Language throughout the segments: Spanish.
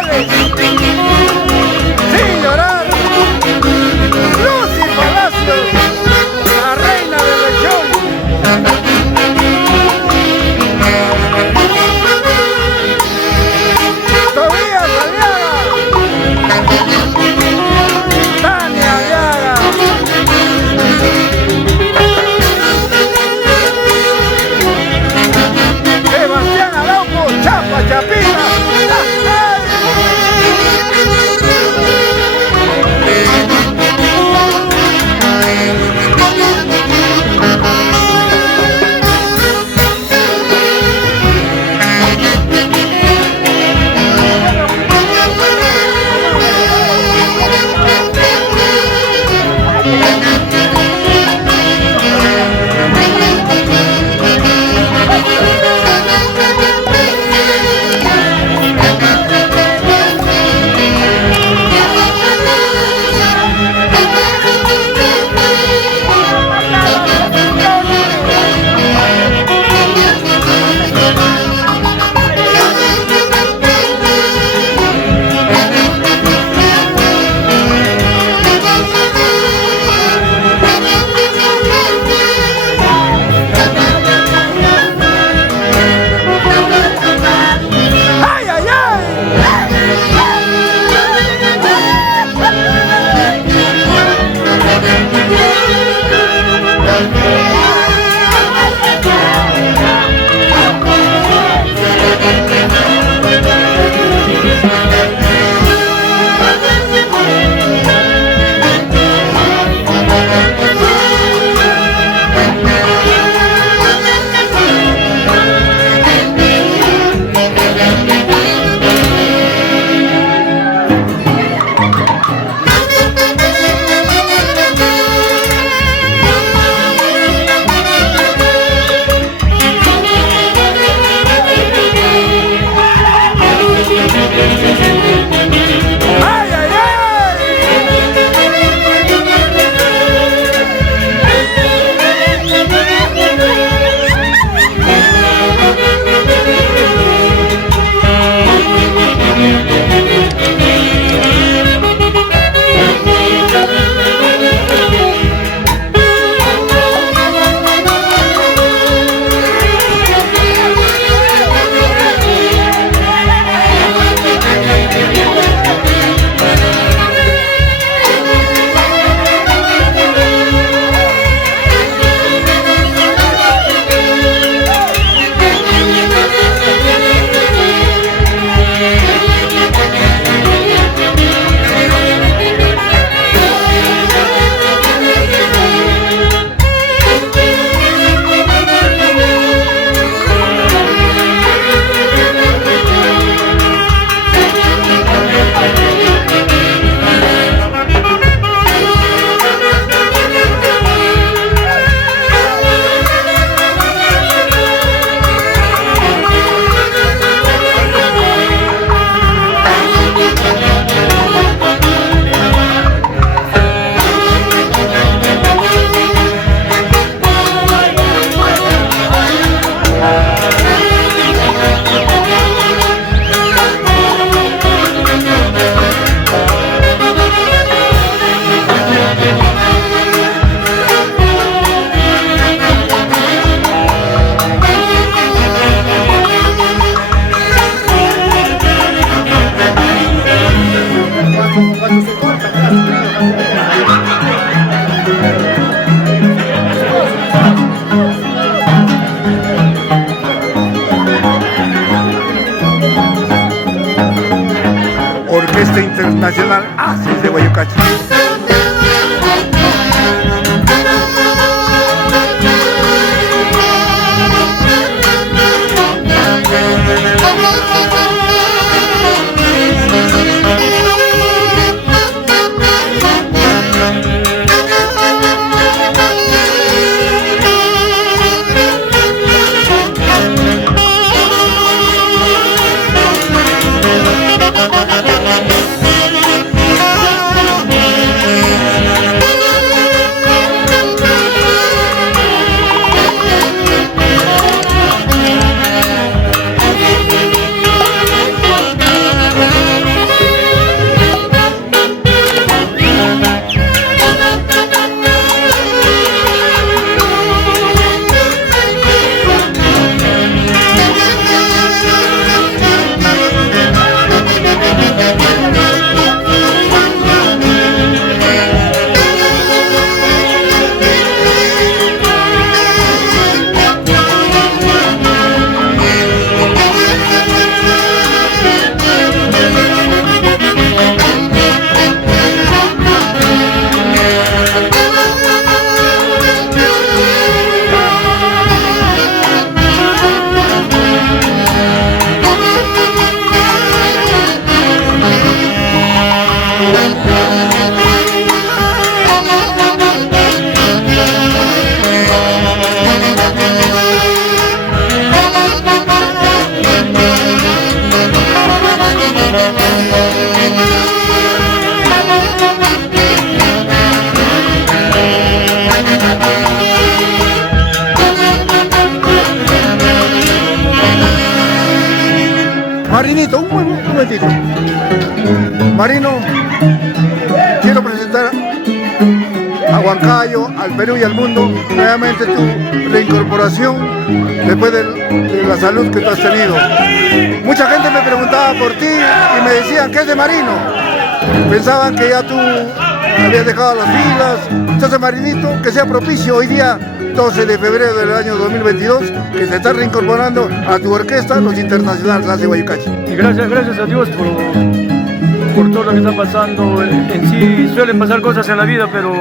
González, sin llorar, Lucy Palacios, la reina del lechón. Tobías Aliaga, Tania Aliaga, Sebastián Araujo, Chapa Chapita. Orquesta Internacional Asis de Guayucachi. Marinito, un momentito. Marino, quiero presentar a Huancayo, al Perú y al mundo nuevamente tu reincorporación después de la salud que tú has tenido. Mucha gente me preguntaba por ti y me decían que es de Marino. Pensaban que ya tú habías dejado las filas. Entonces, Marinito, que sea propicio hoy día 12 de febrero del año 2022, que se está reincorporando a tu orquesta, los internacionales de Guayucachi. Y gracias a Dios por todo lo que está pasando. En sí suelen pasar cosas en la vida, pero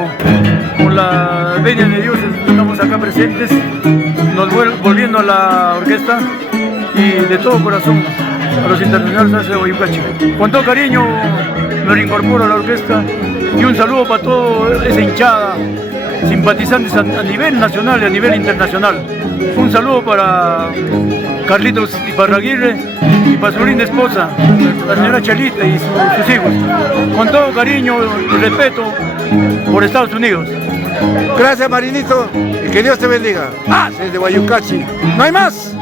con la venia de Dios estamos acá presentes, volviendo a la orquesta y de todo corazón a los internacionales de Guayucachi. Con todo cariño me reincorporo a la orquesta y un saludo para toda esa hinchada, simpatizantes a nivel nacional y a nivel internacional. Un saludo para Carlitos Iparraguirre y para su linda esposa, la señora Chelita y sus hijos. Con todo cariño y respeto por Estados Unidos. Gracias, Marinito, y que Dios te bendiga. Desde Guayucachi, no hay más.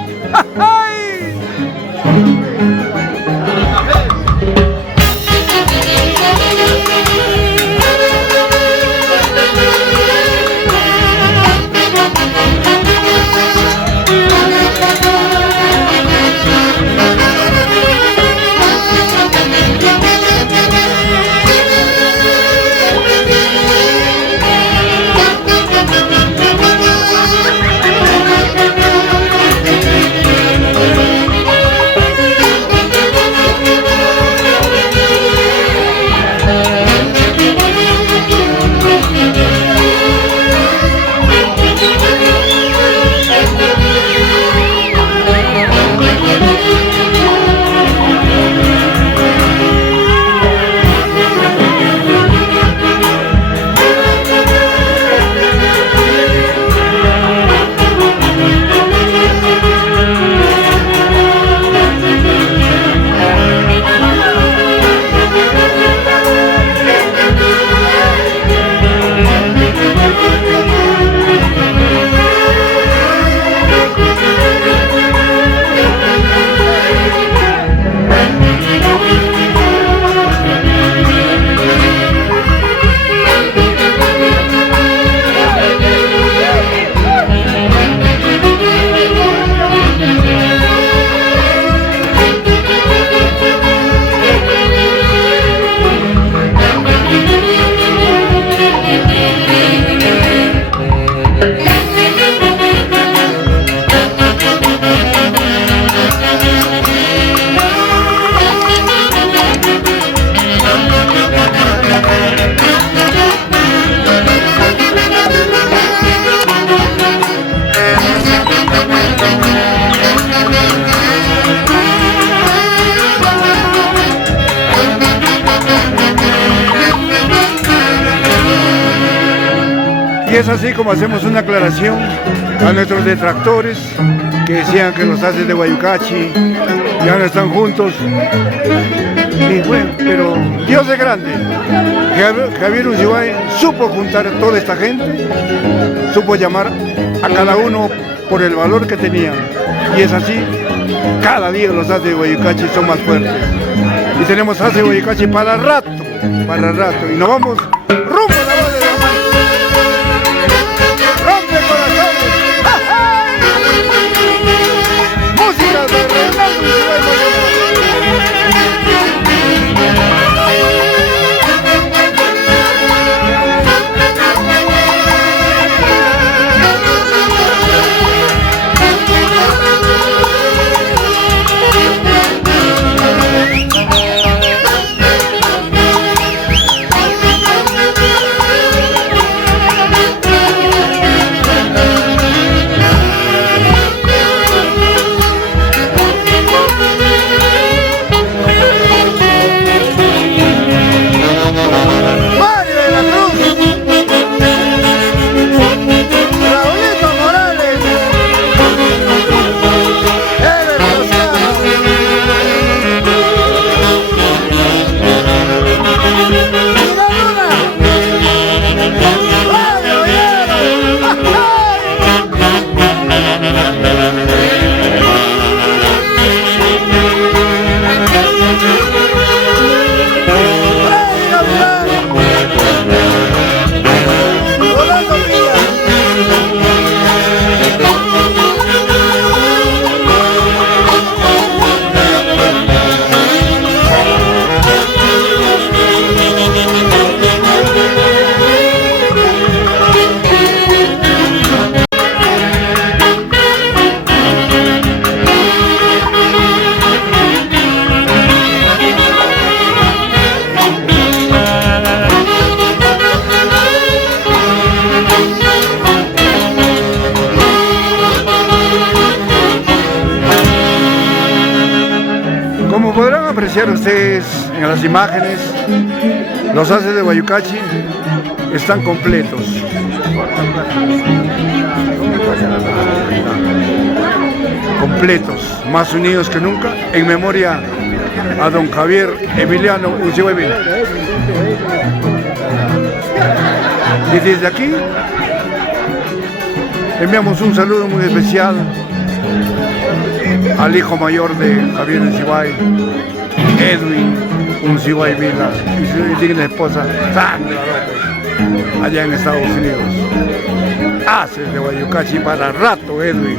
Y es así como hacemos una aclaración a nuestros detractores que decían que los haces de Guayucachi ya no están juntos. Y bueno, pero Dios es grande. Javier Uncibay supo juntar a toda esta gente, supo llamar a cada uno por el valor que tenían. Y es así, cada día los haces de Guayucachi son más fuertes. Y tenemos haces de Guayucachi para rato. Y nos vamos rumbo a la voz de la mano. ¡Rompe corazones! Música de Reinaldo Uncibay. apreciar ustedes en las imágenes, los haces de Guayucachi están completos. Completos, más unidos que nunca, en memoria a don Javier Emiliano Ucihuevi. Y desde aquí enviamos un saludo muy especial al hijo mayor de Javier Uncibay, Edwin Uncibay Vila, y su digna esposa Sandra López, allá en Estados Unidos. Haces de Guayucachi para rato, Edwin.